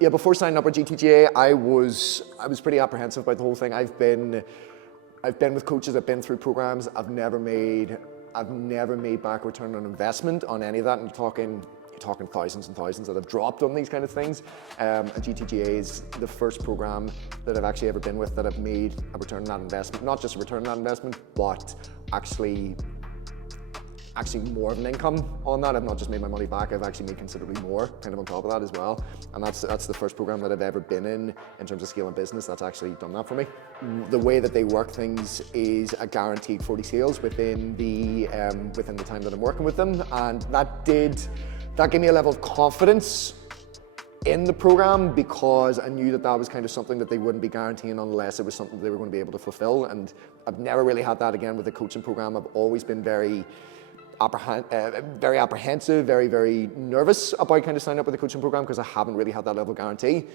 Yeah, before signing up with GTGA, I was pretty apprehensive about the whole thing. I've been with coaches, I've been through programs, I've never made back return on investment on any of that. And you're talking thousands and thousands that I've dropped on these kind of things. And GTGA is the first program that I've actually ever been with that I've made a return on that investment. Not just a return on that investment, but actually more of an income on that. I've not just made my money back, I've actually made considerably more kind of on top of that as well. And that's the first program that I've ever been in terms of scaling business that's actually done that for me. The way that they work things is a guaranteed 40 sales within the time that I'm working with them. And that gave me a level of confidence in the program, because I knew that was kind of something that they wouldn't be guaranteeing unless it was something they were going to be able to fulfill. And I've never really had that again with the coaching program. I've always been very apprehensive, very, very nervous about kind of signing up with the coaching program, because I haven't really had that level of guarantee.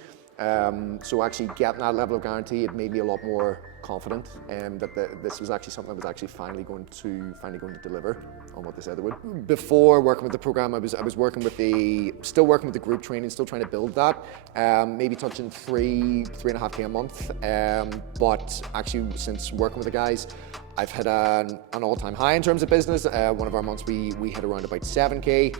So actually getting that level of guarantee, it made me a lot more confident that this was actually something I was actually finally going to deliver on what they said they would. Before working with the program, I was still working with the group training, still trying to build that. Maybe touching 3.5K a month. But actually, since working with the guys, I've hit an all-time high in terms of business. One of our months we hit around about 7K.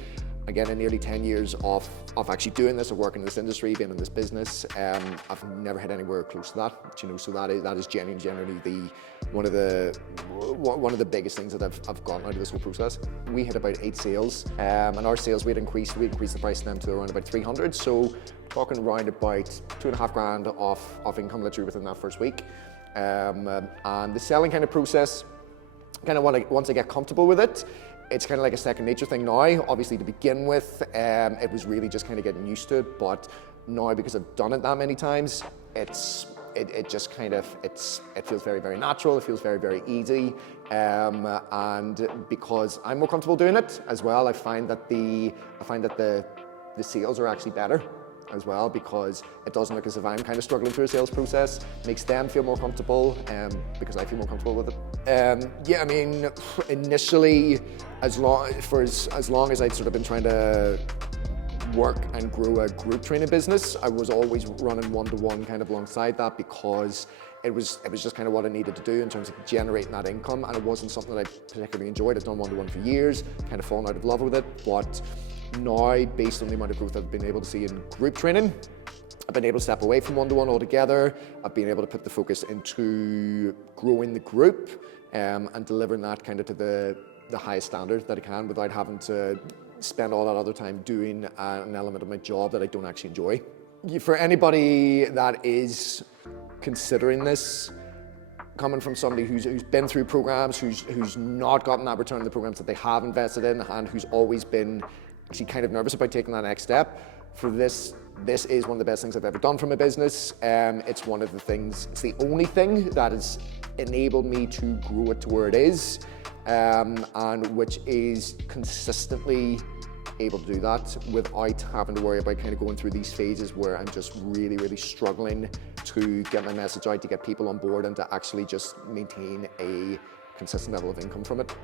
Again, in nearly 10 years of actually doing this, of working in this industry, being in this business, I've never hit anywhere close to that. So that is generally one of the biggest things that I've gotten out of this whole process. We hit about 8 sales, and our sales we'd increased the price of them to around about 300. So talking around about 2.5 grand of income literally within that first week. And the selling kind of process, kind of once I get comfortable with it, it's kind of like a second nature thing now. Obviously, to begin with, it was really just kind of getting used to it. But now, because I've done it that many times, it just kind of it feels very, very natural. It feels very, very easy. And because I'm more comfortable doing it as well, I find that the sales are actually better as well, because it doesn't look as if I'm kind of struggling through a sales process. It makes them feel more comfortable, because I feel more comfortable with it. Yeah, I mean, initially, as long as I'd sort of been trying to work and grow a group training business, I was always running one-to-one kind of alongside that, because it was just kind of what I needed to do in terms of generating that income, and it wasn't something that I particularly enjoyed. I'd done one-to-one for years, kind of fallen out of love with it, but now, based on the amount of growth I've been able to see in group training, I've been able to step away from one-to-one altogether. I've been able to put the focus into growing the group and delivering that kind of to the highest standard that I can, without having to spend all that other time doing an element of my job that I don't actually enjoy. For anybody that is considering this, coming from somebody who's been through programs, who's not gotten that return on the programs that they have invested in, and who's always been actually kind of nervous about taking that next step, for this is one of the best things I've ever done for my business. It's the only thing that has enabled me to grow it to where it is, and which is consistently able to do that without having to worry about kind of going through these phases where I'm just really, really struggling to get my message out, to get people on board, and to actually just maintain a consistent level of income from it.